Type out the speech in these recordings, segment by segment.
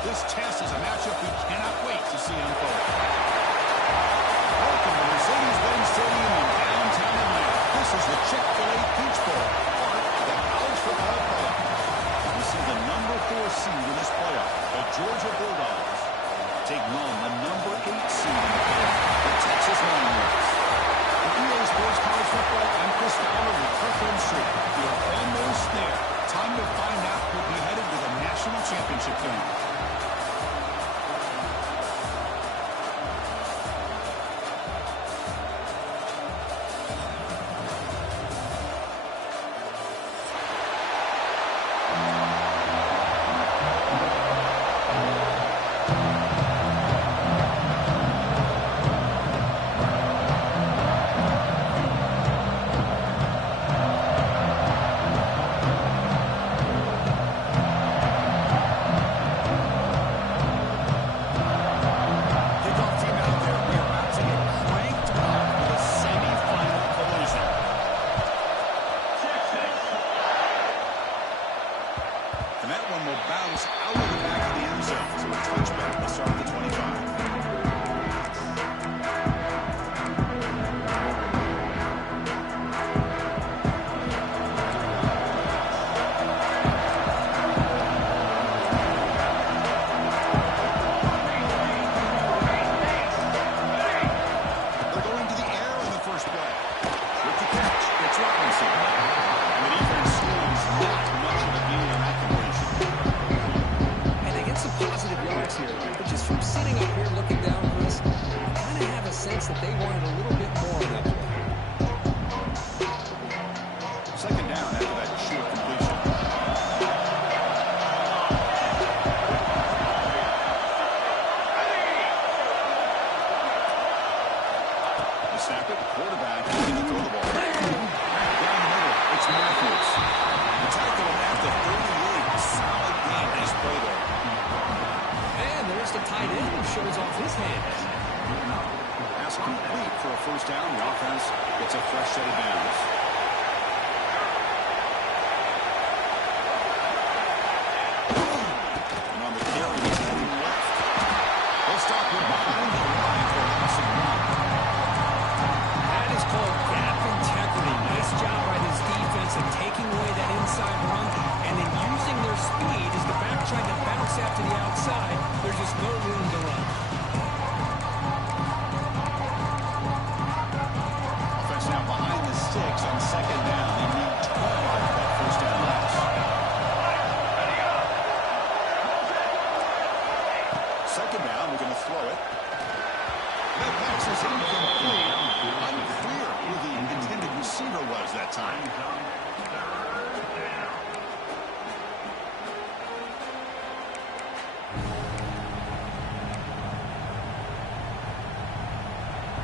This test is a matchup we cannot wait to see unfold. Welcome to Mercedes-Benz Stadium in downtown Atlanta. This is the Chick-fil-A Peach Bowl, part of the college football playoff. We see the number 4 seed in this playoff, the Georgia Bulldogs, taking on the number 8 seed in the playoff, the Texas Longhorns. For EA Sports College Football, I'm Chris Fowler with Kirkland Street. You're almost there. Time to find out who'll be headed to the national championship game.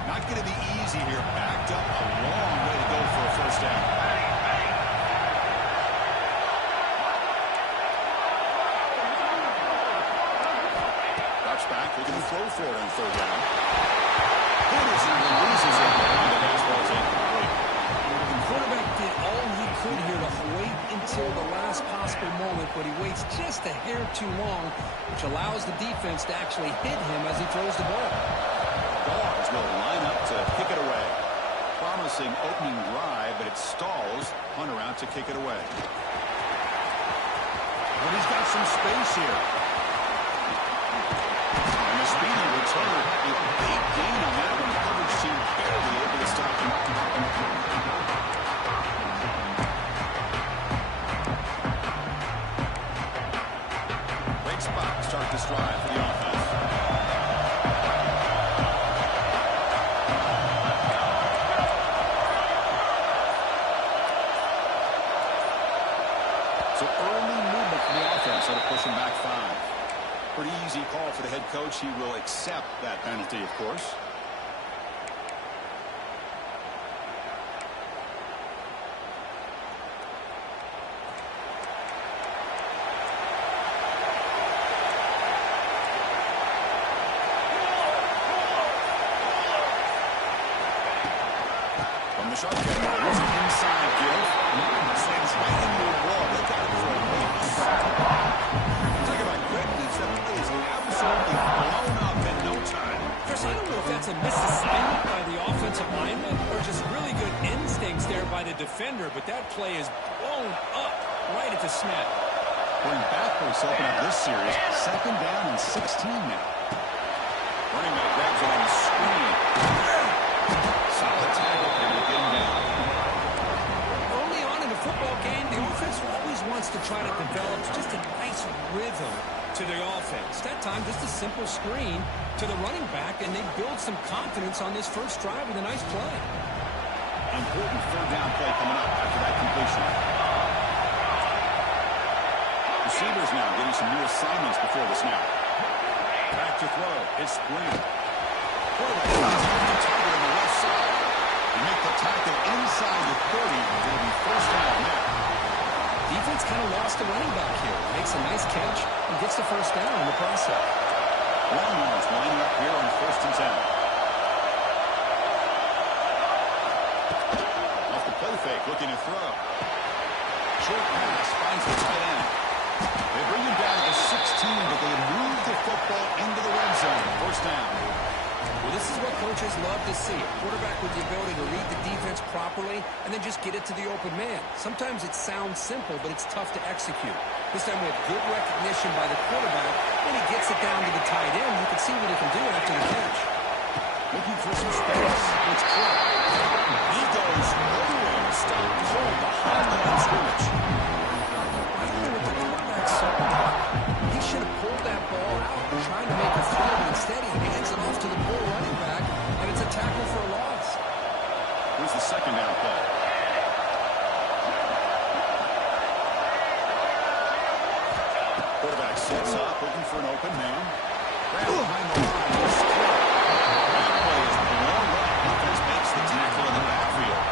Not going to be easy here. Backed up a long way to go for a first down. Drops back. They're going to throw for it on third down. Henderson loses it. And the baseball's incomplete. The quarterback did all he could here to wait until the last possible moment, but he waits just a hair too long, which allows the defense to actually hit him as he throws the ball. Dogs will line up to kick it away. Promising opening drive, but it stalls. Hunter out to kick it away. But he's got some space here. back for the offense. So early movement from the offense. That'll push him back 5. Pretty easy call for the head coach. He will accept that penalty, of course. From the shotgun, there's an inside give. Sends right into the wall. Look out for a miss. Talk about quickness. That play is absolutely blown up in no time. Chris, I don't know if that's a misassignment by the offensive lineman or just really good instincts there by the defender, but that play is blown up right at the snap. Going backwards to open up this series. 2nd down and 16 now. Running back grabs it on the screen. Solid tackle and will get him down. Early on in the football game, the offense always wants to try to develop just a nice rhythm to the offense. That time, just a simple screen to the running back, and they build some confidence on this first drive with a nice play. Important 3rd down play coming up after that completion. Receivers now getting some new assignments before the snap. Back to throw. It's Springer. Target on the left side. They make the tackle inside the 30. It'll be 1st down now. Defense kind of lost the running back here. Makes a nice catch and gets the 1st down in the process. Longhorns lining up here on 1st and 10. Off the play fake, looking to throw. Short pass finds the tight end. They bring him down to 16, but they move the football into the red zone. 1st down. Well, this is what coaches love to see. A quarterback with the ability to read the defense properly and then just get it to the open man. Sometimes it sounds simple, but it's tough to execute. This time we have good recognition by the quarterback. When he gets it down to the tight end, you can see what he can do after the catch. Looking for some space. It's Clark. He goes nowhere to stop cold behind the line of scrimmage. I don't know what the quarterback saw. He should have pulled that ball out and tried to make a throw, but instead he hands it off to the poor running back, and it's a tackle for a loss. Here's the 2nd down play. Quarterback sets up, looking for an open man. Right behind the line. That play is blown up. Defense makes the tackle in the backfield.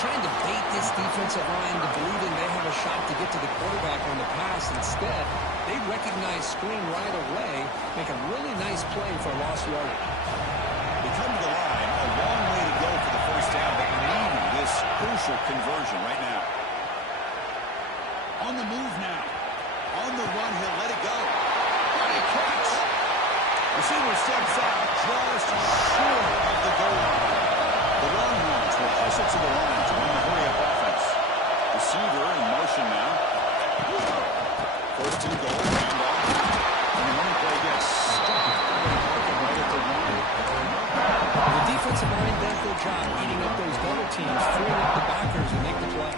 Trying to bait this defensive line to believing they have a shot to get to the quarterback on the pass. Instead, they recognize screen right away, make a really nice play for a lost yardage. They come to the line, a long way to go for the 1st down, but needing this crucial conversion right now. On the move now. On the run, he'll let it go. What a catch! Receiver steps out just short of the goal line. The Longhorns will hustle to the line to run the hurry-up offense. Receiver in motion now. 1st and goal, handoff. And the running play gets stopped. Right at the 1. The defensive line does their job eating up those double teams, freeing up the backers and make the play.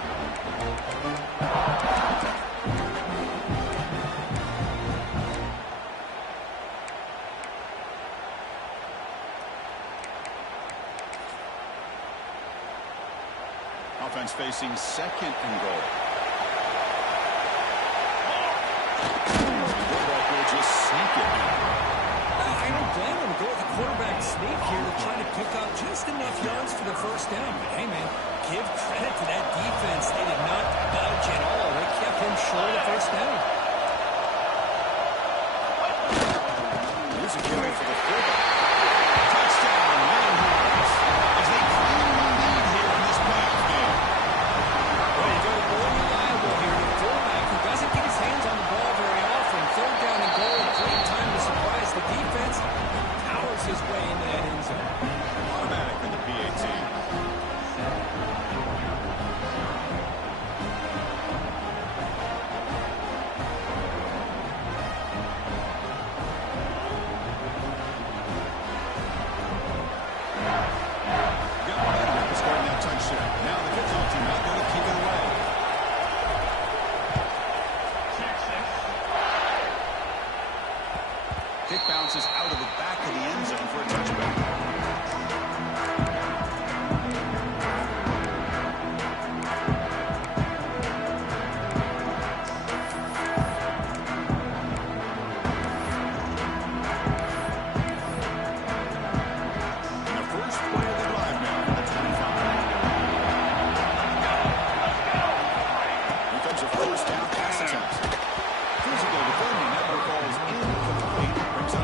Offense facing 2nd and goal. Quarterback will just sneak it now. I don't blame him to go with the quarterback sneak here to try to pick up just enough yards for the 1st down. But hey, man, give credit to that defense. They did not budge at all. They kept him short of the 1st down. Here's a carry for the fullback. Touchdown, Longhorns. As they claim the lead here in this playoff game. Well, you go to more reliable here. The fullback who doesn't get his hands on the ball very often. 3rd down and goal. Great time to surprise the defense. Powers his way into that end zone. Automatic in the PAT. Kick bounces out of the back of the end zone for a touchback.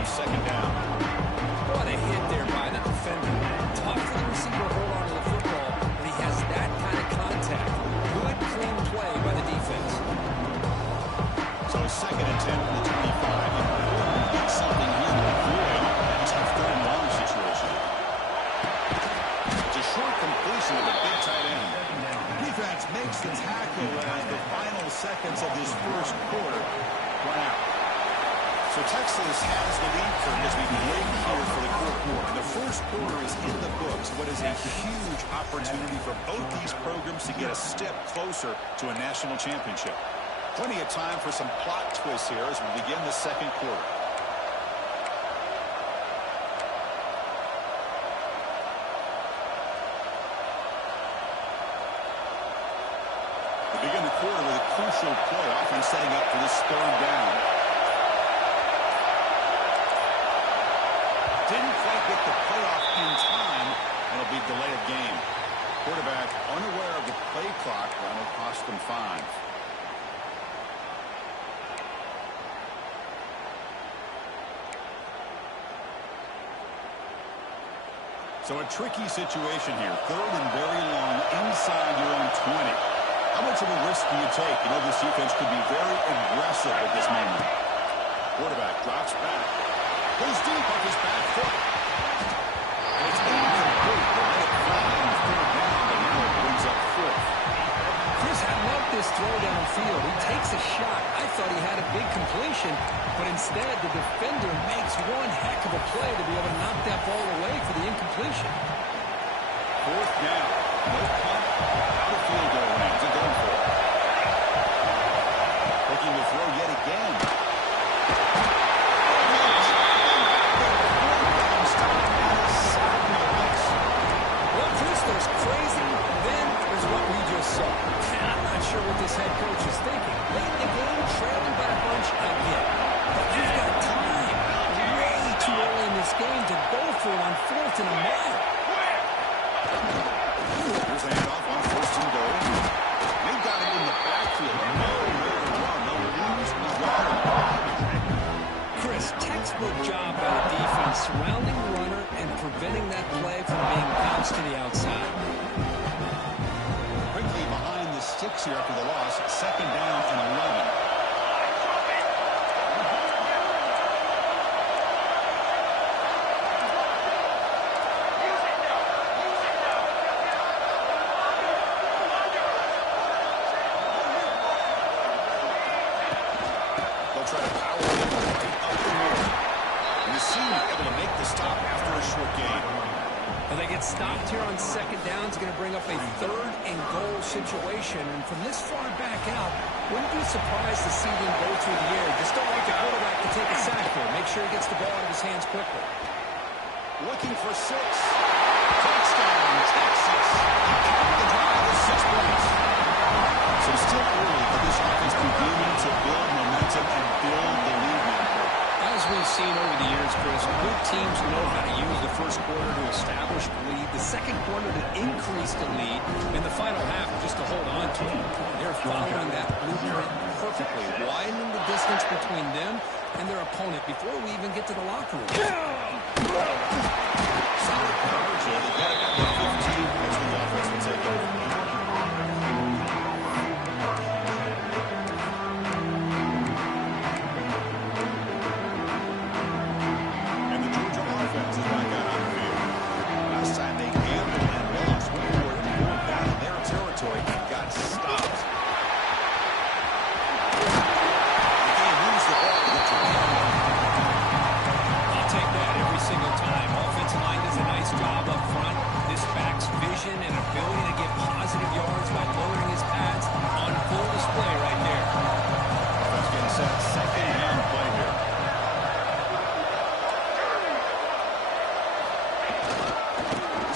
Second down. What a hit there by the defender. Tough for the receiver to hold on to the football when he has that kind of contact. Good, clean play by the defense. So second and 10 from the 25. You get something here to avoid that tough third and long situation. It's a short completion of a big tight end. Defense makes the tackle as the final seconds of this first quarter run out. So Texas has the lead curve as we begin here for the quarter. The first quarter is in the books. What is a huge opportunity for both these programs to get a step closer to a national championship. Plenty of time for some plot twists here as we begin the second quarter. We begin the quarter with a crucial play, often setting up for this third down. Didn't quite get the playoff in time, and it'll be delay of game. Quarterback unaware of the play clock, that'll cost them 5. So a tricky situation here. Third and very long inside your own 20. How much of a risk do you take? You know this defense could be very aggressive at this moment. Quarterback drops back. Goes deep off his back foot. And it's incomplete. They let it fly on third down, but now it brings up 4th. Chris, I love this throw downfield. He takes a shot. I thought he had a big completion, but instead the defender makes one heck of a play to be able to knock that ball away for the incompletion. 4th down. No punt. Out of field goal range. They're going for it. Looking to throw yet again. There's crazy, then there's what we just saw. I'm not sure what this head coach is thinking. Late in the game, trailing by a bunch, I get it. But you've got time, way too early in this game to go for it on 4th and a mile. Here's a handoff on 1st and goal. They've got him in the backfield. Nowhere to run. They'll lose the yard. Chris, textbook job by the defense surrounding the runner and preventing that play from being bounced to the outside. Quickly behind the sticks here after the loss. Second down and 11. They'll try to power it up the middle. And the senior able to make the stop after a short gain. Well, they get stopped here on second down. It's going to bring up a 3rd and goal situation. And from this far back out, wouldn't be surprised to see them go through the air. Just don't want the quarterback to take a sack here. Make sure he gets the ball out of his hands quickly. Looking for 6. Touchdown, Texas. The drive is 6 points. So still early for this offense beginning to build momentum and build the lead now. As we've seen over the years, Chris, good teams know how to use the first quarter to establish the lead, the second quarter to increase the lead, and the final half just to hold on to it. They're following that blueprint perfectly, widening the distance between them and their opponent before we even get to the locker room. Solid coverage here. They've got it at the 15 as the offense will take over. I'll take that every single time. Offensive line does a nice job up front. This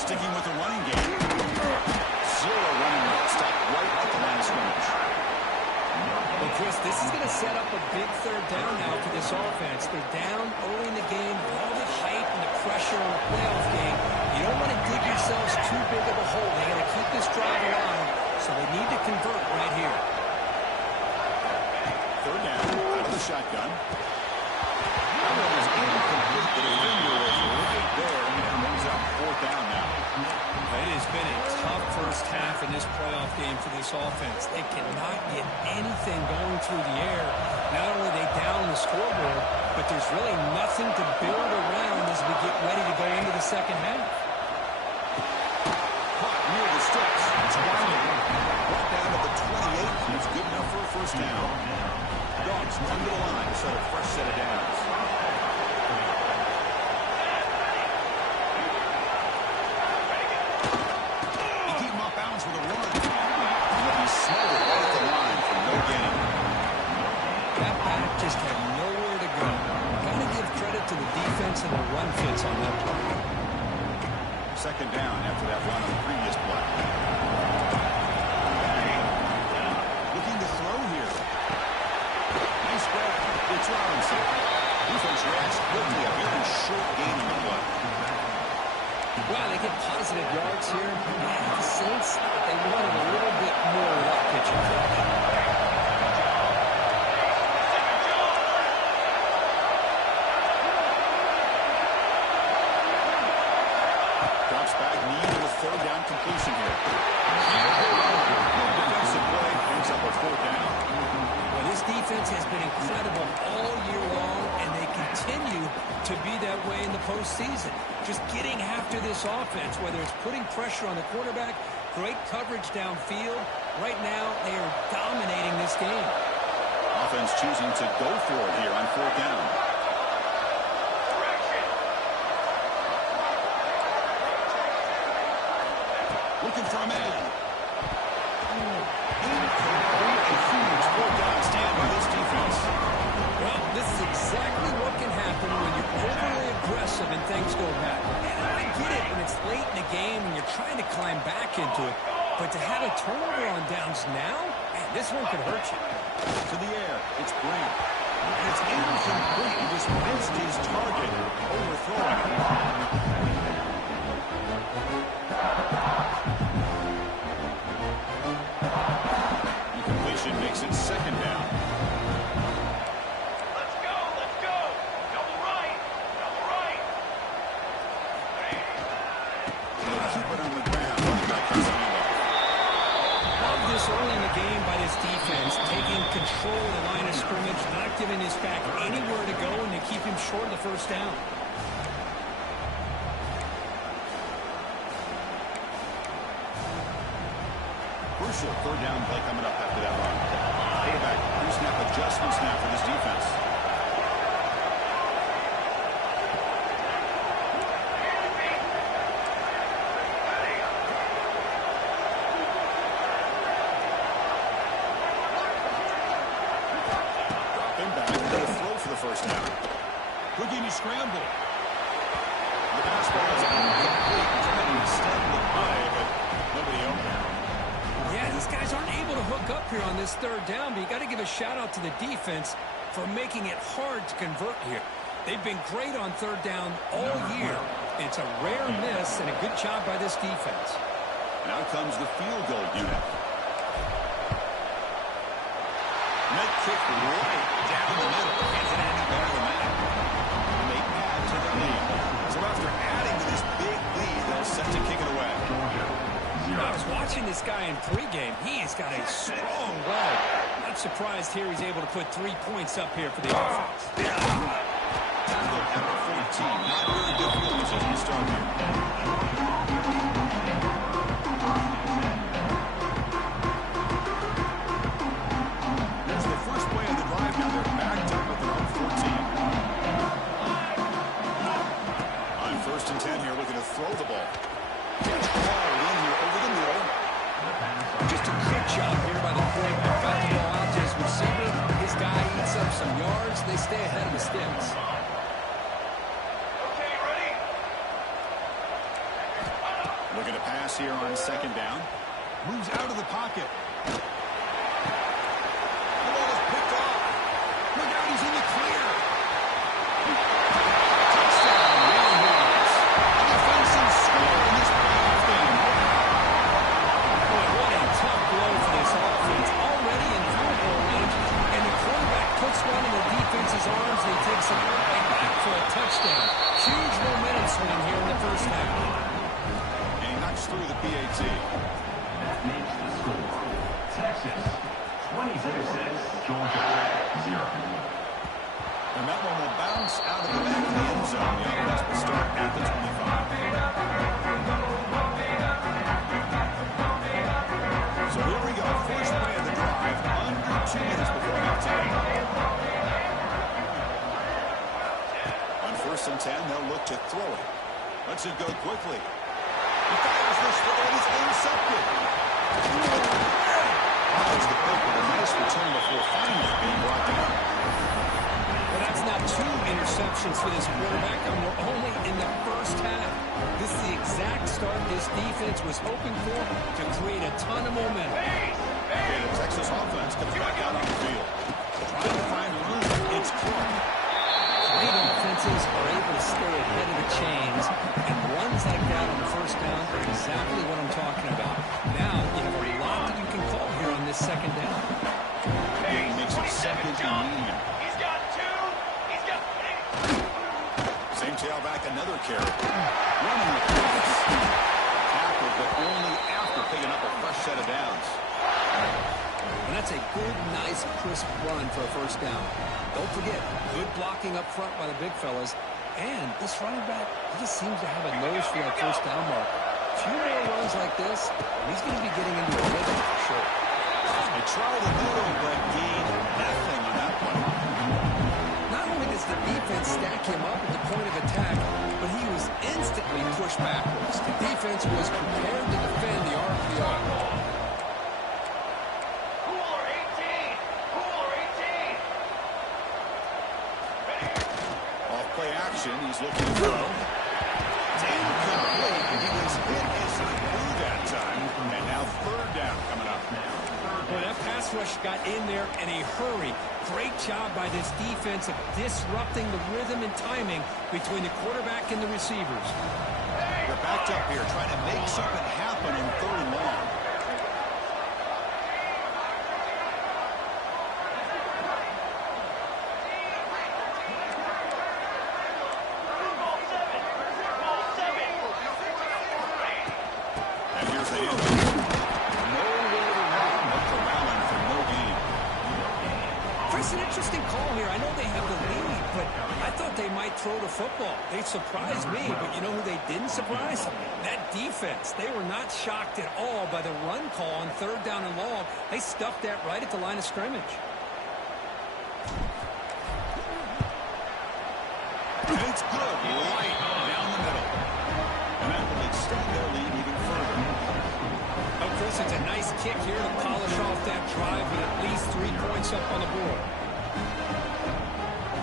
Sticking with the running game. Zero running route. Stop right at the line of scrimmage. Well, Chris, this is going to set up a big third down now for this offense. They're down early in the game with all the hype and the pressure on a playoff game. You don't want to dig yourselves too big of a hole. They got to keep this drive alive, so they need to convert right here. Third down, out of the shotgun. That one is incomplete. The defender was right there, and it brings up fourth down now. It has been a tough first half in this playoff game for this offense. They cannot get anything going through the air. Not only are they down the scoreboard, but there's really nothing to build around as we get ready to go into the second half. Caught near the sticks. It's Wiley. Brought down to the 28, and it's good enough for a first down. Dogs run to the line to set a fresh set of downs. With a run, and he'll be smothered right at the line for no gain. That back just had nowhere to go. Got to give credit to the defense and the run fits on that play. Second down after that run on the previous play. Looking to throw here. Nice grab. It's Robinson. Defense reacts quickly. A very short gain in the play. Well, they get positive yards here. Yeah, the Saints, they wanted a little bit more of that pitching coach. Drops back, need a third down completion here. Good defensive play, brings up a fourth down. Well, this defense has been incredible all year long, and they continue to be that way in the postseason. Just getting after this offense, whether it's putting pressure on the quarterback, great coverage downfield. Right now, they are dominating this game. Offense choosing to go for it here on fourth down. Looking for a man. Incomplete, a huge fourth down stand by this defense. Well, this is exactly what can happen when you're overly aggressive and things go bad. And I get it when it's late in the game and you're trying to climb back into it. But to have a turnover on downs now, man, this one could hurt you. To the air, it's Grant. It's incomplete. He just missed his target, overthrowing it. Incompletion makes it second down. Early in the game by this defense, taking control of the line of scrimmage, not giving his back anywhere to go, and they keep him short of the first down. Crucial third down play coming up after that run. Quarterback pre-snap adjustments now for this defense. First down. Looking to scramble. The pass ball is incomplete. Trying to stem the play, but nobody open. Yeah, these guys aren't able to hook up here on this third down, but you got to give a shout out to the defense for making it hard to convert here. They've been great on third down all year. It's a rare miss and a good job by this defense. Now comes the field goal unit. Net kick right down the middle. Can't hit any better than that. And they add to the lead. So after adding to this big lead, they're set to kick it away. I was watching this guy in pregame. He has got a strong leg. Not surprised here he's able to put 3 points up here for the offense. Down to 14. Not very good field position to start here. Throw the ball. Gets ball in here over the middle. Just a great job here by the quarterback. Got the ball out to his receiver. His guy eats up some yards. They stay ahead of the sticks. Okay, ready? pass here on second down. Moves out of the pocket. The ball is picked off. Look out, he's in the clear. Touchdown, Longhorns. A defensive score in this playoff game. Boy, what a tough blow for this offense. Already in field goal range, and the quarterback puts one in the defense's arms, and he takes it right back for a touchdown. Huge momentum swing here in the first half. And he knocks through the PAT. That makes the score. Texas 26, Georgia 0. And that one will bounce out of the back of the end zone. The offense will start at the 25. So here we go. First play of the drive. Under 2 minutes before halftime. On 1st and 10, they'll look to throw it. Lets it go quickly. He fires this throw. It is intercepted. There's the pick with a nice return before finally being brought down. Well, that's not 2 interceptions for this quarterback, and we're only in the first half. This is the exact start this defense was hoping for to create a ton of momentum. And the Texas offense comes back out on the field. Trying to find room. It's Clark. Great offenses are able to stay ahead of the chains, and runs like that on the first down are exactly what I'm talking about. Now, you have a lot that you can call here on this second down. He makes it second and medium. He's got 2. He's got 3. Same tailback, another carry. Running the pass. Tackled, but only after picking up a fresh set of downs. And that's a good, nice, crisp run for a first down. Don't forget, good blocking up front by the big fellas. And this running back, he just seems to have a nose for that first down mark. A few more runs like this, and he's going to be getting into a rhythm for sure. They try the middle, but gain nothing on that one. Not only does the defense stack him up at the point of attack, but he was instantly pushed backwards. The defense was prepared to defend the RPO. Cooler 18. Cooler 18. Off play action, he's looking to throw. It's incomplete, and he was hit as he threw that time. And now 3rd down coming up. Boy, that pass rush got in there in a hurry. Great job by this defense of disrupting the rhythm and timing between the quarterback and the receivers. They're backed up here, trying to make something happen in 3rd and long. And here's the handoff. Nowhere to run but to Allen for no gain. Chris, an interesting call here. I know they have the lead, but I thought they might throw the football. They surprised me, but you know who they didn't surprise? That defense. They were not shocked at all by the run call on 3rd down and long. They stuffed that right at the line of scrimmage. And it's good, right down the middle. And that will extend their lead even further. Oh, Chris, it's a nice kick here to polish off that drive with at least 3 points up on the board.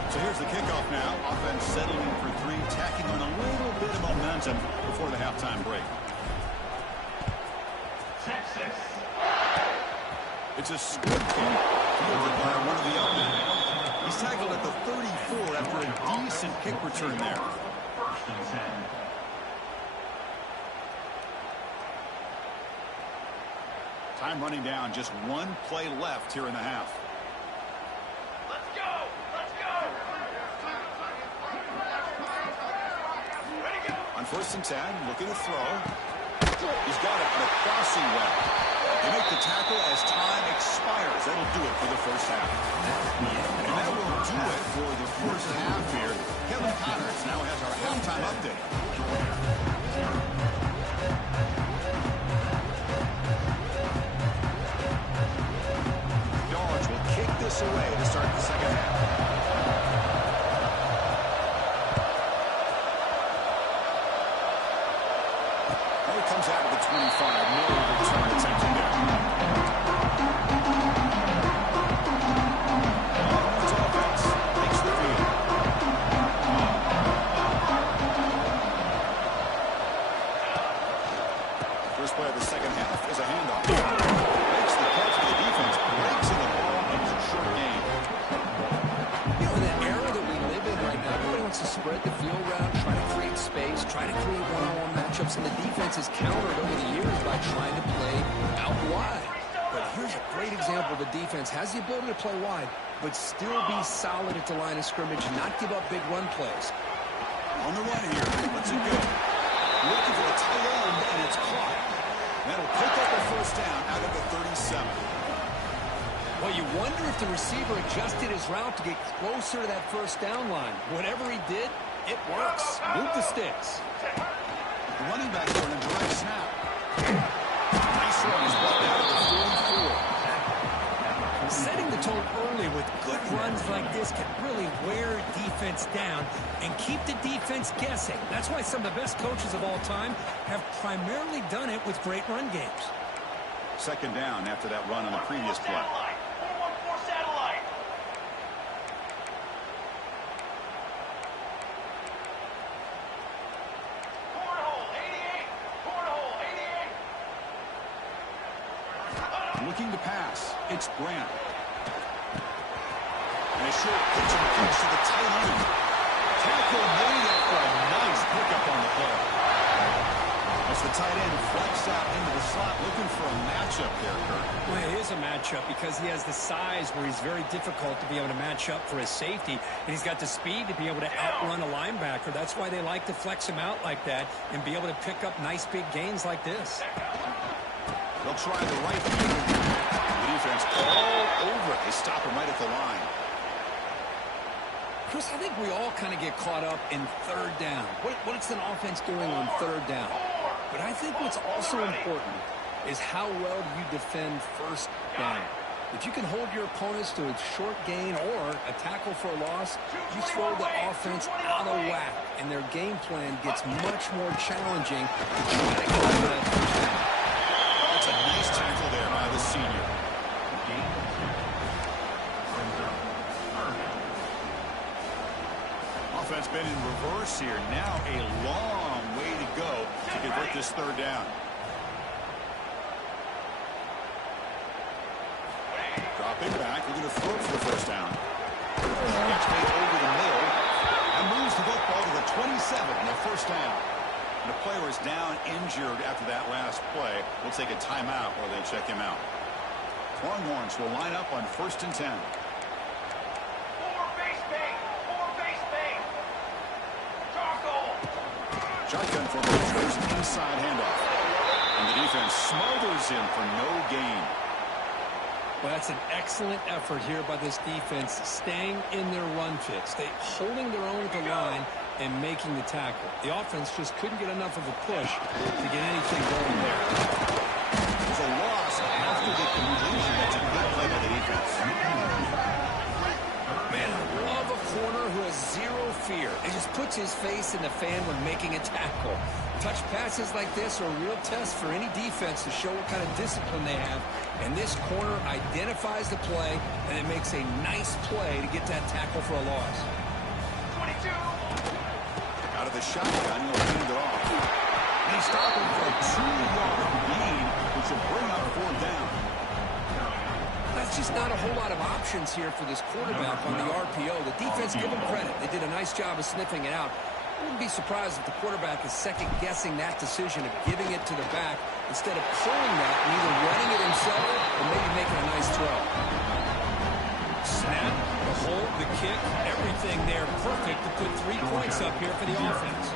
So here's the kickoff now. Offense settling for 3, tacking on a little bit of momentum before the halftime break. Texas. It's a squib kick fielded by one of the open. He's tackled at the 34 after a decent kick return there. 1st and 10. Time running down, just 1 play left here in the half. Let's go. Let's go. Ready to go. On 1st and 10, looking to throw. He's got it on a crossing route. They make the tackle as time expires. That'll do it for the first half. And that will do it for the first half here. Kevin Connors now has our halftime update. Dogs will kick this away to start the second half. Well, he comes out of the 25. No return attempted there. Longhorns offense takes the field. spread the field route, try to create space, try to create one-on-one matchups, and the defense has countered over the years by trying to play out wide. But here's a great example. The defense has the ability to play wide, but still be solid at the line of scrimmage and not give up big run plays. On the run here. Let's it go. Looking for the tight end, and it's caught. That'll pick up a first down out of the 37. Well, you wonder if the receiver adjusted his route to get closer to that first down line. Whatever he did, it works. Move the sticks. The running back there in a direct snap. Nice run. He's brought down to the 44. Setting the tone early with good runs like this can really wear defense down and keep the defense guessing. That's why some of the best coaches of all time have primarily done it with great run games. Second down after that run on the previous play. 4-1-4 satellite. Cornhole 88. Cornhole 88. Looking to pass. It's Grant. And a short pitch and pitch to the tight end. Tackle made after a nice pickup on the play. As the tight end flexed out into the slot, looking for a matchup there, Kurt. Well, it is a matchup because he has the size where he's very difficult to be able to match up for his safety, and he's got the speed to be able to outrun a linebacker. That's why they like to flex him out like that and be able to pick up nice big gains like this. They'll try the right field. The defense all over it. They stop him right at the line. Chris, I think we all kind of get caught up in third down. What's an offense doing on third down? But I think what's also important is how well you defend first down. If you can hold your opponents to a short gain or a tackle for a loss, you throw the offense out of whack, and their game plan gets much more challenging to try to get over that first down. That's a nice tackle there by the senior. Offense been in reverse here. Now a long way to go to convert this third down. Dropping back, looking to throw for the first down. Gets made over the middle and moves the football to the 27 and a first down. And the player is down injured after that last play. We'll take a timeout while they check him out. Longhorns will line up on 1st and 10. Shotgun formations, inside handoff. And the defense smothers him for no gain. Well, that's an excellent effort here by this defense, staying in their run fits. They holding their own at the line and making the tackle. The offense just couldn't get enough of a push to get anything going there. There's a loss after the conclusion. That's a good play by the defense. Man, I love a corner who has zero fear. He just puts his face in the fan when making a tackle. Touch passes like this are a real test for any defense to show what kind of discipline they have. And this corner identifies the play, and it makes a nice play to get that tackle for a loss. 22. Out of the shotgun, he'll hand it off. And he's stopping for a 2-yard gain, which will bring up 4th down. That's just not a whole lot of options here for this quarterback on the RPO. The defense, give them credit. They did a nice job of sniffing it out. I wouldn't be surprised if the quarterback is second-guessing that decision of giving it to the back instead of pulling that and either running it himself or maybe making a nice throw. Snap, the hold, the kick, everything there perfect to put 3 points up here for the offense.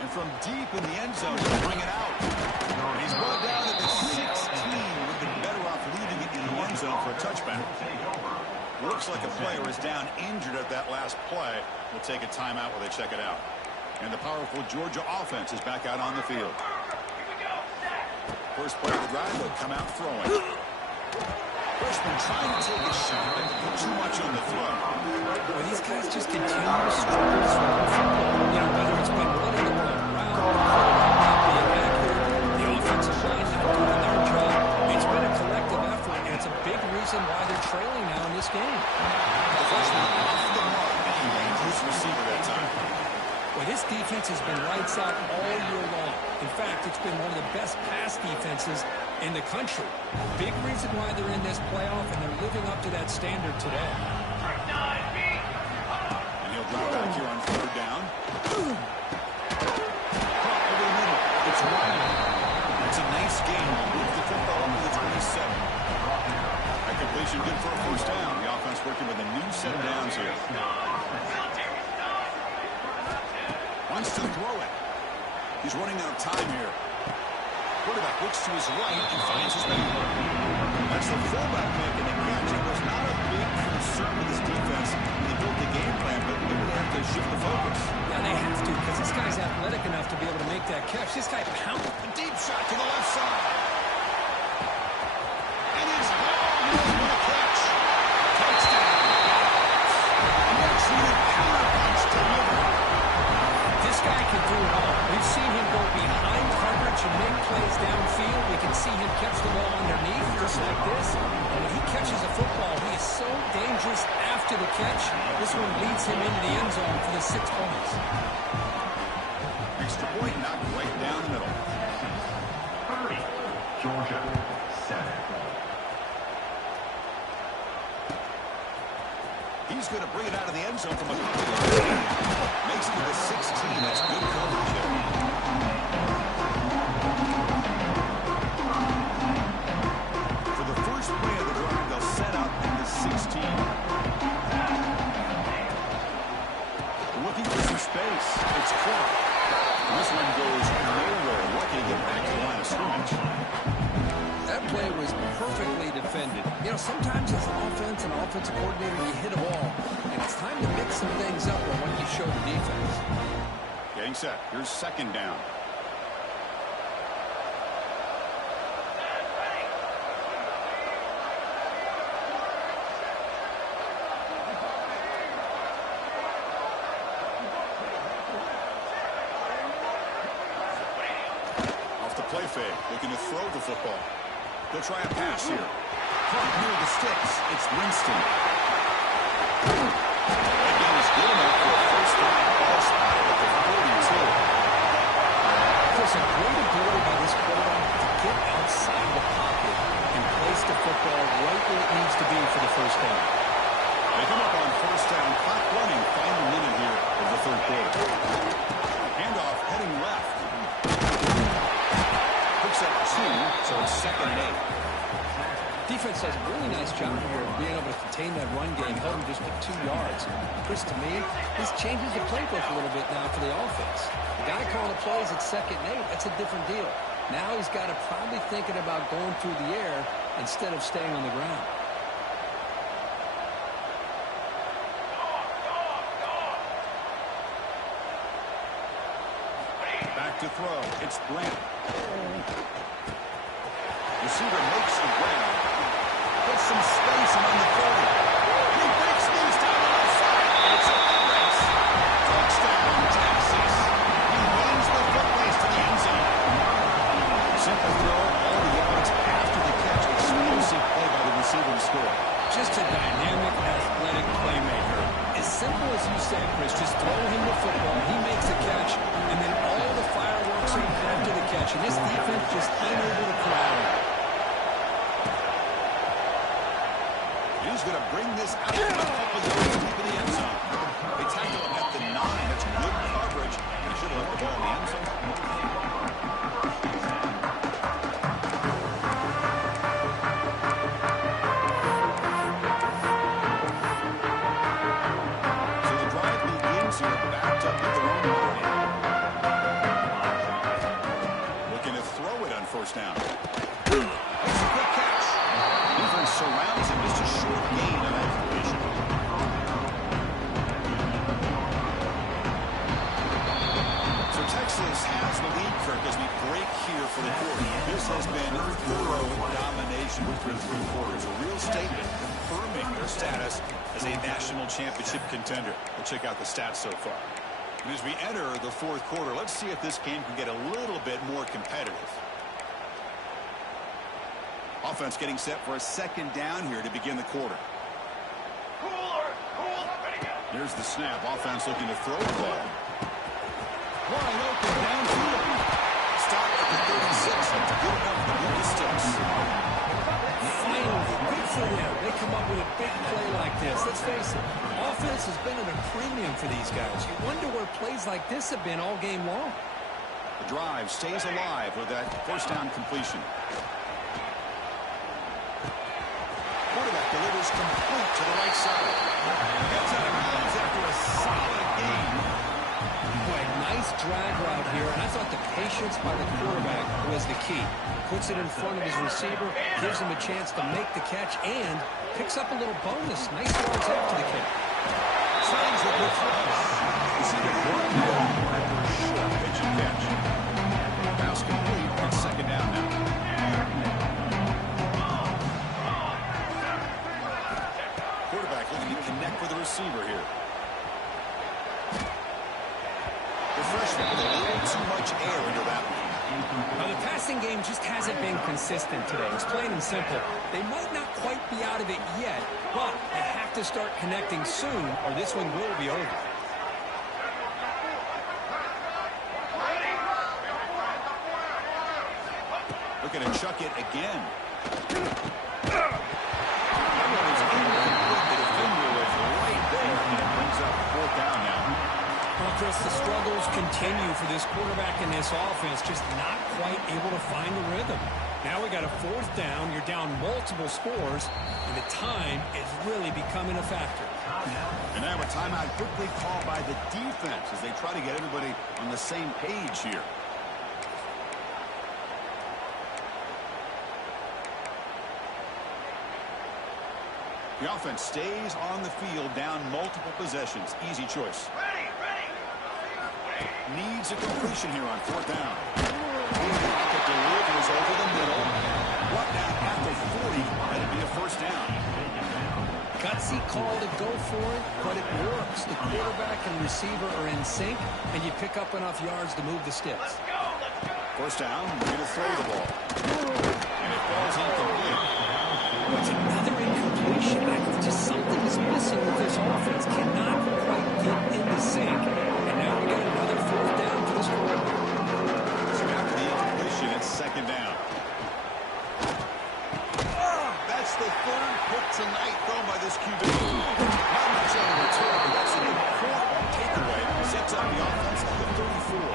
And from deep in the end zone to bring it out. And he's brought down to the 16. Would have been better off leaving it in the end zone for a touchback. Looks like a player is down injured at that last play. We'll take a timeout while they check it out. And the powerful Georgia offense is back out on the field. First play of the drive, they'll come out throwing. Freshman trying to take a shot, but put too much on the throw. Well, these guys just continue to struggle to throw the football. You know, whether it's been running the ball around, not being accurate, the offensive line not doing their job. It's been a collective effort, and it's a big reason why they're trailing now in this game. The freshman off the mark, and he made his receiver that time. Well, this defense has been lights out all year long. In fact, it's been one of the best pass defenses in the country. Big reason why they're in this playoff, and they're living up to that standard today. And he'll drop back here on third down. Caught over the middle. It's Riley. That's a nice game. Move the football up to the 27. That completion good for a first down. The offense working with a new set of downs here. Wants to throw it. He's running out of time here. Quarterback looks to his right and finds his man. That's the fullback making the catch. It was not a big concern with his defense when they built the game plan, but maybe they have to shift the focus. Yeah, they have to, because this guy's athletic enough to be able to make that catch. This guy pounded. A deep shot to the left side. And he's gone. What a catch. Touchdown. Next unit counter punch delivered. This guy can do it all. We've seen him go behind coverage and make plays downfield. We can see him catch the ball underneath, just like this. And when he catches a football, he is so dangerous after the catch. This one leads him into the end zone for the 6 points. Extra point knocked right down the middle. Georgia, 7. He's going to bring it out of the end zone from a couple of yards. Makes it to the 16. That's good coverage there. For the first play of the drive, they'll set up at the 16. Looking for some space. It's Clark. This one goes nowhere. Lucky to get back to the line of scrimmage. That play was perfectly defended. You know, sometimes as an offense and offensive coordinator, you hit a ball, and it's time to mix some things up on what you show the defense. Getting set. Here's second down. Off the play fake, looking to throw the football. They'll try a pass here. Caught near the sticks. It's Winston. Again, is good enough for a first down. Ball spotted at the 42. There's a great ability by this quarterback to get outside the pocket and place the football right where it needs to be for the first down. They come up on first down. Clock running. Final minute here of the third quarter. Handoff heading left. Picks up 2, so it's second and 8. Defense does a really nice job here of being able to contain that run game, held him just at 2 yards. Chris, to me, this changes the playbook a little bit now for the offense. The guy calling the plays at second and 8, that's a different deal. Now he's got to probably thinking about going through the air instead of staying on the ground. Back to throw. It's Brent. Receiver makes the grab. Puts some space around the 30. He breaks loose down the left side. It's a race. Touchdown, Texas. He wins the foot race to the end zone. Simple throw, all the yards after the catch. Explosive play by the receiver to score. Just a dynamic, athletic playmaker. As simple as you said, Chris, just throw him the football, he makes a catch, and then all the fireworks are after the catch. And this defense just unable to corral it. He's going to bring this out a couple of yards deep in the end zone. They tackle him at the 9. That's good coverage. They should have left the ball in the end zone. So the drive begins here, backed up at their own 9. Looking to throw it on first down. That's a quick catch. Defense surrounds him. Just a short gain on that completion. So Texas has the lead, Kirk, as we break here for the quarter. This has been thorough domination through 3 quarters. A real statement confirming their status as a national championship contender. We'll check out the stats so far. And as we enter the 4th quarter, let's see if this game can get a little bit more competitive. Offense getting set for a second down here to begin the quarter. Cooler, ready to go. Here's the snap. Offense looking to throw the ball. Wide open downfield. Stop at the 36 and to good enough to move the sticks. Finally, good for them. They come up with a big play like this. Let's face it, offense has been at a premium for these guys. You wonder where plays like this have been all game long. The drive stays alive with that first down completion. Quarterback delivers complete to the right side. Gets out of bounds after a solid gain. Boy, nice drag route here, and I thought the patience by the quarterback was the key. Puts it in front of his receiver, gives him a chance to make the catch, and picks up a little bonus. Nice yards after the kick. Signs a good throw. You see the block after a short pitch and catch. Pass complete on second down now. Quarterback looking to connect with the receiver here. The freshman with a little too much air into that one. Now, the passing game just hasn't been consistent today. It's plain and simple. They might not quite be out of it yet, but they have to start connecting soon, or this one will be over. Looking to chuck it again. Chris, the struggles continue for this quarterback in this offense, just not quite able to find the rhythm. Now we got a fourth down, you're down multiple scores, and the time is really becoming a factor. And now a timeout quickly called by the defense as they try to get everybody on the same page here. The offense stays on the field, down multiple possessions. Easy choice. Needs a completion here on fourth down. Pocket delivers over the middle. Brought down at the 40. That'll be a first down. Gutsy call to go for it, but it works. The quarterback and receiver are in sync, and you pick up enough yards to move the sticks. First down, we're going to throw the ball. And it falls incomplete. It's another incompletion. Just something is missing with this offense. Cannot quite get into sync. And now we got another fourth down for this quarterback. So after the incompletion, it's second down. That's the third pick tonight thrown by this QB. Not much on the return, but that's an important takeaway. Sets up the offense at the 34.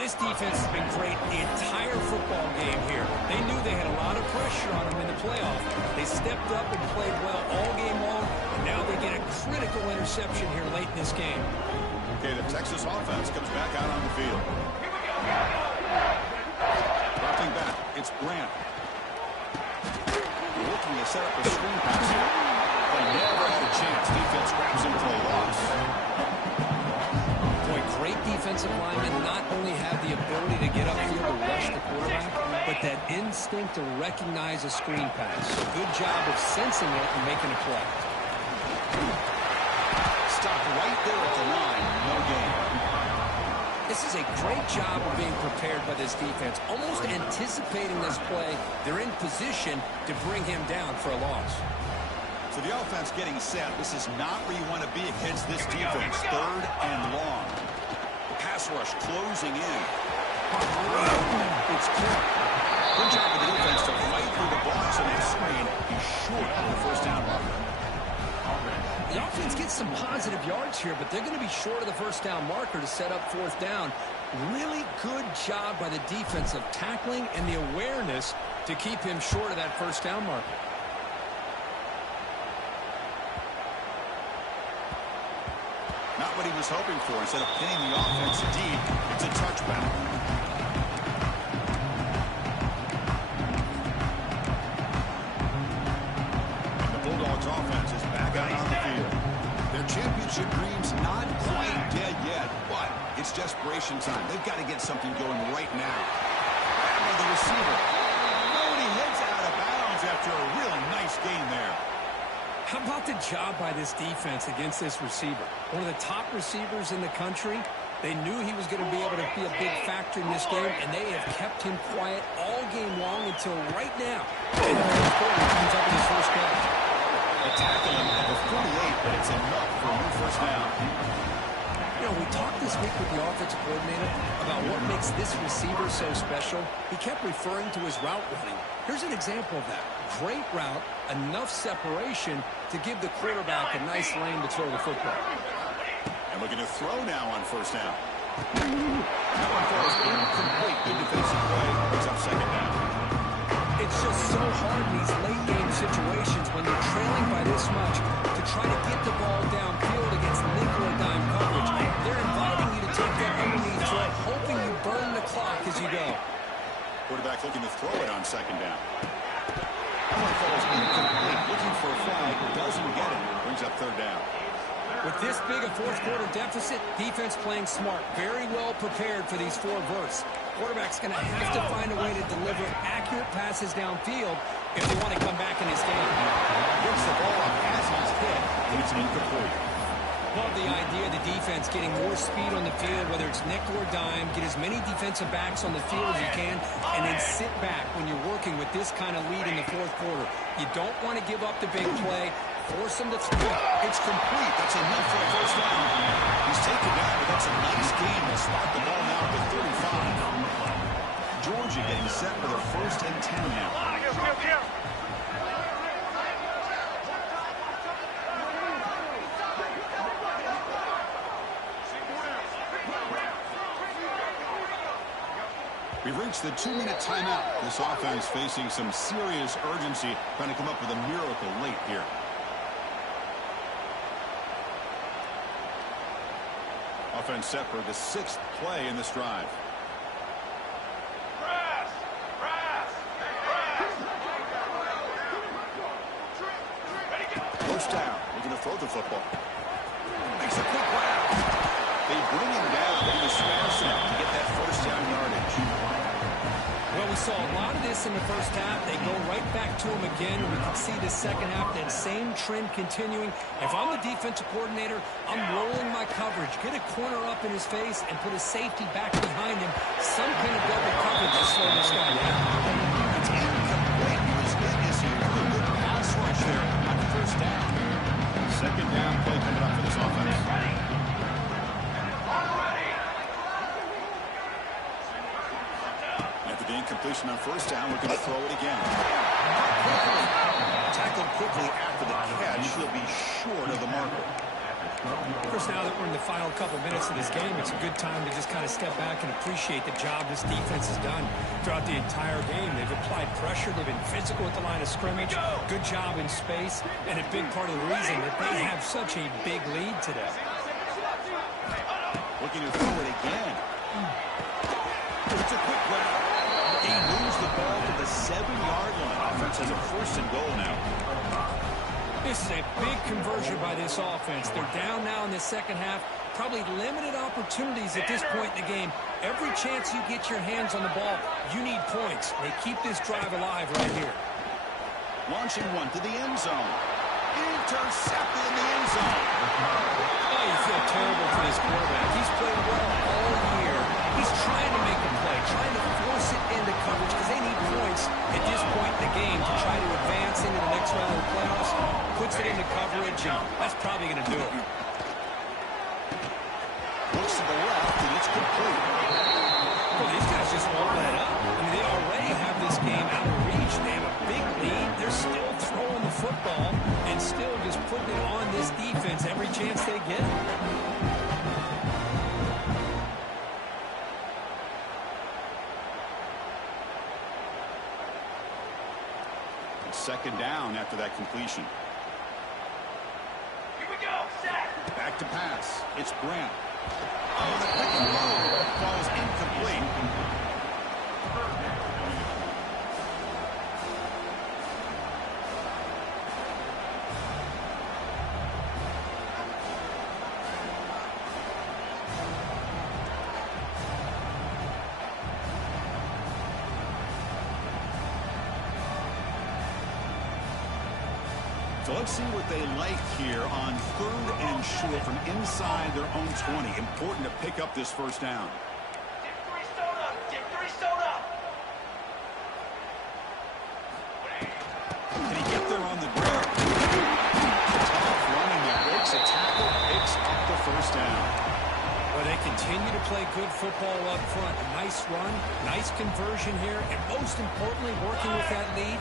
This defense has been great the entire football game here. They knew they had a lot of pressure on them in the playoff. They stepped up and played well all game long, and now they get a critical interception here late in this game. Okay, the Texas offense comes back out on the field. Dropping back, it's Grant. Looking to set up a screen pass here, but never had a chance. Defense grabs him for a loss. Boy, great defensive linemen not only have the ability to get upfield to rush the quarterback, but that instinct to recognize a screen pass. So good job of sensing it and making a play. Stopped right there at the line. No gain. This is a great job of being prepared by this defense. Almost anticipating this play, they're in position to bring him down for a loss. So the offense getting set. This is not where you want to be against this defense. Third and long. The pass rush closing in. It's caught. Good job of the defense to fight through the blocks on that screen. He's short on the first down marker. The offense gets some positive yards here, but they're going to be short of the first down marker to set up fourth down. Really good job by the defense of tackling and the awareness to keep him short of that first down marker. Not what he was hoping for. Instead of pinning the offense deep, it's a touchback. And the Bulldogs offense is back out on the field. Their championship dreams not quite dead yet, but it's desperation time. They've got to get something going right now. Right by the receiver. Oh, and he heads out of bounds after a really nice game there. How about the job by this defense against this receiver? One of the top receivers in the country. They knew he was going to be able to be a big factor in this game, and they have kept him quiet all game long until right now. And the first quarter comes up in his first play. They tackle him at the 48, but it's enough for a new first down. You know, we talked this week with the offensive coordinator about what makes this receiver so special. He kept referring to his route running. Here's an example of that. Great route, enough separation to give the quarterback a nice lane to throw the football. And looking to throw now on first down. That one falls incomplete. Good defensive play. Brings up second down. It's just so hard in these late game situations when you're trailing by this much to try to get the ball downfield against nickel or dime coverage. They're inviting you to take that underneath throw, hoping you burn the clock as you go. Quarterback looking to throw it on second down. That one falls incomplete. Looking for a flag. Doesn't get it. Brings up third down. With this big a fourth quarter deficit, defense playing smart, very well prepared for these four verts. Quarterback's going to have to find a way to deliver accurate passes downfield if they want to come back in this game. Gets the ball up as he's hit, and it's incomplete. Love the idea of the defense getting more speed on the field, whether it's nickel or dime, get as many defensive backs on the field as you can, and then sit back when you're working with this kind of lead in the fourth quarter. You don't want to give up the big play. Force him to throw. It's complete. That's enough for a first down. He's taken down, but that's a nice gain. They'll spot the ball now at the 35. Georgia getting set for their first and 10 now. We've reached the 2-minute timeout. This offense facing some serious urgency, trying to come up with a miracle late here. Offense set for the 6th play in this drive. First down. Looking to throw the football. Makes a quick grab. They bring him down. He was fast enough to get that first down yardage. Well, we saw a lot of this in the first half. They go right back to him again, and we can see the second half, that same trend continuing. If I'm the defensive coordinator, I'm rolling my coverage, get a corner up in his face, and put a safety back behind him. Some kind of double coverage to slow this guy down. It's incomplete. He was hit as he had a good pass rush there on first down. Second down play coming up for this offense. Incompletion on first down. We're going to throw it again. Tackled quickly after the catch. He'll be short of the marker. Of course, now that we're in the final couple minutes of this game, it's a good time to just kind of step back and appreciate the job this defense has done throughout the entire game. They've applied pressure. They've been physical at the line of scrimmage. Good job in space. And a big part of the reason that they have such a big lead today. Looking to throw it again. It's a quick grab. He moves the ball to the 7-yard line. Offense has a first and goal now. This is a big conversion by this offense. They're down now in the second half. Probably limited opportunities at this point in the game. Every chance you get your hands on the ball, you need points. They keep this drive alive right here. Launching one to the end zone. Intercepted in the end zone. Oh, you feel terrible for this quarterback. He's played well all year. He's trying to make a play, trying to force it into coverage because they need points at this point in the game to try to advance into the next round of the playoffs. Puts it into coverage, and that's probably going to do it. Looks to the left, and it's complete. Well, these guys just won't let up. I mean, they already have this game out of reach. They have a big lead. They're still throwing the football and still just putting it on this defense every chance they get. Second down after that completion. Here we go. Set. Back to pass. It's Grant. Oh, the pick and roll falls incomplete. So let's see what they like here on 3rd and short from inside their own 20. Important to pick up this first down. Dip 3 soda. Dip 3 soda. Can he get there on the ground? Tough running that breaks a tackle, picks up the first down. Well, they continue to play good football up front. A nice run, nice conversion here, and most importantly, working with that lead.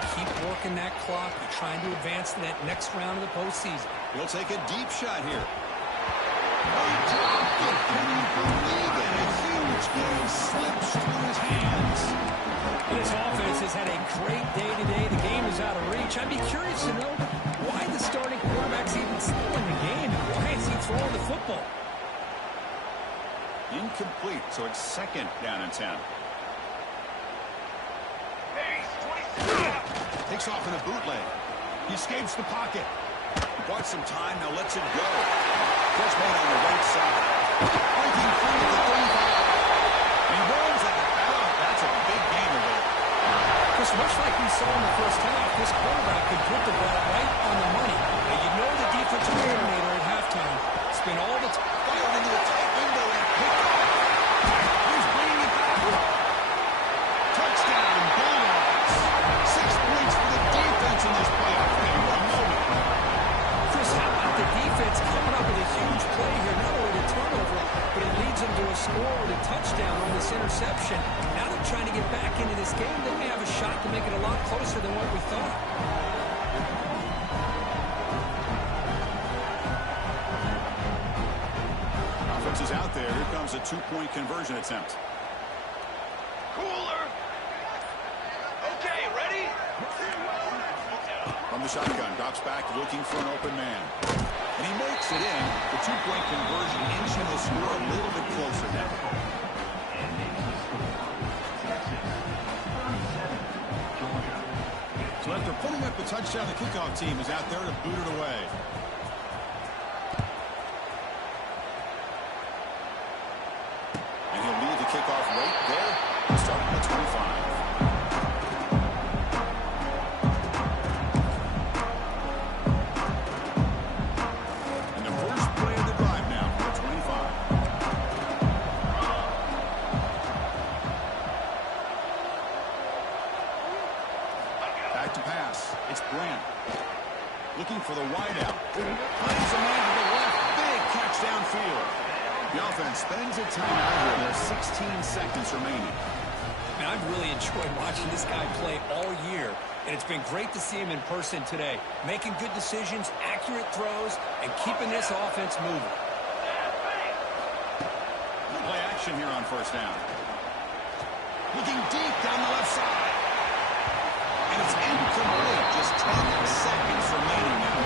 You keep working that clock. You're trying to advance to that next round of the postseason. He'll take a deep shot here. He dropped it. Can you believe it? A huge game slips through his hands. This offense has had a great day today. The game is out of reach. I'd be curious to know why the starting quarterback's even still in the game and why is he throwing the football? Incomplete, so it's 2nd down and 10. Pace, 27. Takes off in a bootleg. He escapes the pocket. He bought some time, now lets it go. Catch made on the right side. Breaking free at the 35. He rolls out. That's a big gainer there. Chris, much like we saw in the first half, this quarterback could put the ball right on the money. Now, you know the defensive coordinator at halftime spent all the time. Fired into a tight window and picked off. He's bringing it back. Touchdown, Bulldogs. 6 points for the defense in this playoff game. What a moment. Chris, how about the defense coming up with a huge play here? Not only the turnover, but it leads them to a score with a touchdown on this interception. Now they're trying to get back into this game. They may have a shot to make it a lot closer than what we thought. Offense is out there. Here comes a 2-point conversion attempt. Cooler. Okay, ready? From the shotgun, drops back looking for an open man. And he makes it in. The 2-point conversion inching the score a little bit closer now. So after putting up the touchdown, the kickoff team is out there to boot it away. And he'll lead the kickoff right there, starting at 25. And the first play of the drive now for 25. Back to pass. It's Grant. Looking for the wideout. Finds a man to the left. Big catch downfield. The offense spends a timeout here. There's 16 seconds remaining. Man, I've really enjoyed watching this guy play all year, and it's been great to see him in person today. Making good decisions, accurate throws, and keeping this offense moving. Play action here on first down. Looking deep down the left side. And it's incomplete. Just 10 seconds remaining now.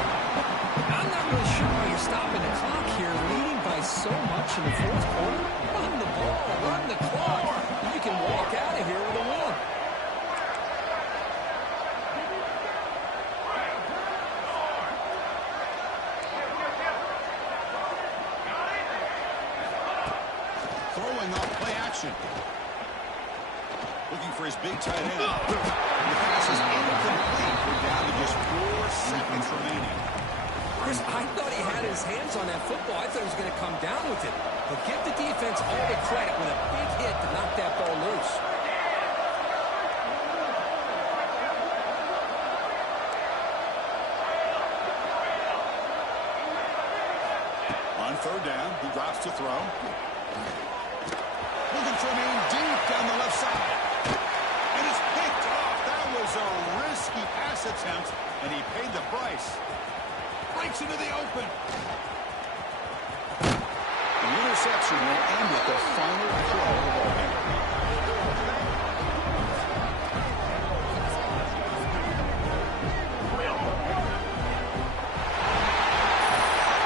I'm not really sure why you're stopping the clock here, leading by so much in the fourth quarter. Run the ball, run the clock. You can walk out of here with a win. Throwing off play action. Looking for his big tight end. The pass is incomplete. We're down to just 4 seconds remaining. Chris, I thought he had his hands on that football. I thought he was going to come down with it. But give the defense all the credit with a big hit to knock that ball loose. On third down, he drops to throw. Looking for a man deep down the left side. And it's picked off. That was a risky pass attempt, and he paid the price. Breaks into the open. The interception will end with the final play of the ball game.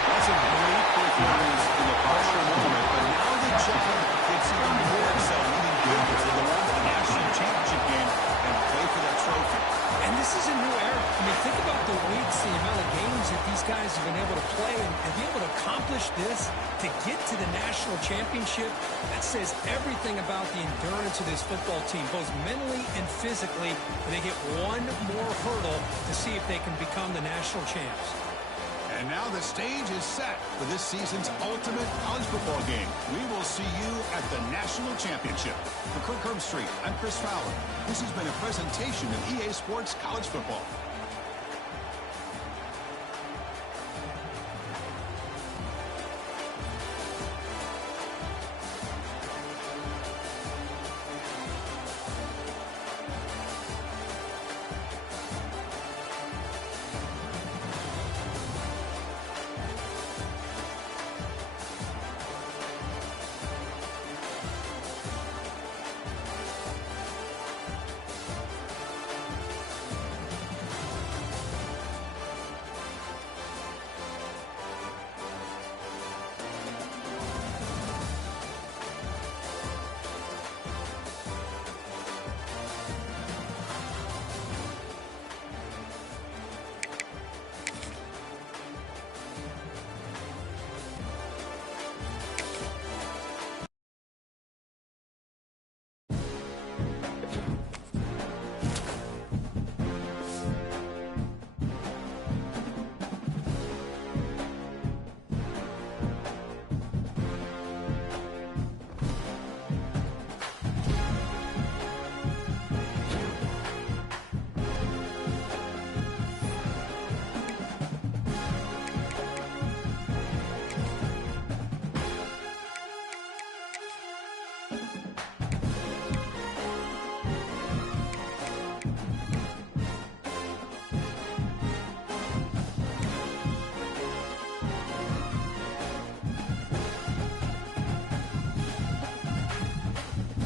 That's a great performance in the pressure moment, but now the Giants gets even more exciting, even bigger to go on to the national championship game and play for that trophy. And this is a new era. I mean, think about the weeks, the amount of games that these guys have been able to play and be able to accomplish this, to get to the national championship, that says everything about the endurance of this football team, both mentally and physically. And they get one more hurdle to see if they can become the national champs. And now the stage is set for this season's ultimate college football game. We will see you at the national championship. For Kirk Herbstreit, I'm Chris Fowler. This has been a presentation of EA Sports College Football.